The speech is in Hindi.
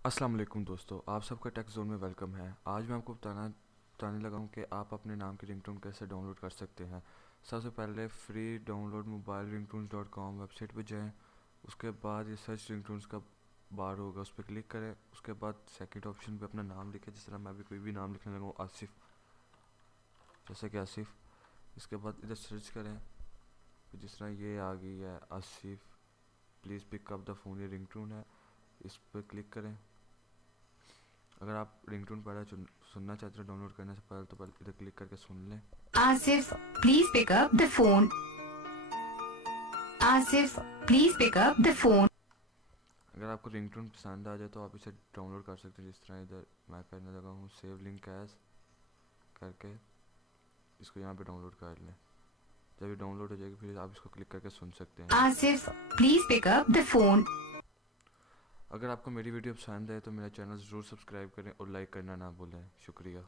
अस्सलाम वालेकुम दोस्तों, आप सबका टेक जोन में वेलकम है। आज मैं आपको बताने लगा हूँ कि आप अपने नाम की रिंगटोन कैसे डाउनलोड कर सकते हैं। सबसे पहले free download mobile ringtones.com website पर जाएं। उसके बाद ये सर्च रिंगटोन्स का बार होगा, उस पर क्लिक करें। उसके बाद सेकंड ऑप्शन पे अपना नाम लिखें, जिस तरह मैं भी कोई भी नाम लिखने लगा हूँ, आसिफ, जैसे कि आसिफ। इसके बाद इधर सर्च करें, फिर जिस तरह ये आ गई है Asif please pick up the phone, ये रिंगटोन है, इस पर क्लिक करें। अगर आप रिंगटोन पहले सुनना चाहते हो डाउनलोड करने से पहले, तो पहले इधर क्लिक करके सुन लें। Asif, please pick up the phone. Asif, please pick up the phone. अगर आपको रिंगटोन पसंद आ जाए तो आप इसे डाउनलोड कर सकते हैं, जिस तरह इधर मैं करने लगा हूँ सेव लिंक एज करके। इसको यहाँ पे डाउनलोड कर लें। जब ये डाउनलोड हो जाएगी फिर आप इसको क्लिक करके सुन सकते हैं। Asif, please pick up the phone. अगर आपको मेरी वीडियो पसंद है तो मेरा चैनल ज़रूर सब्सक्राइब करें और लाइक करना ना भूलें। शुक्रिया।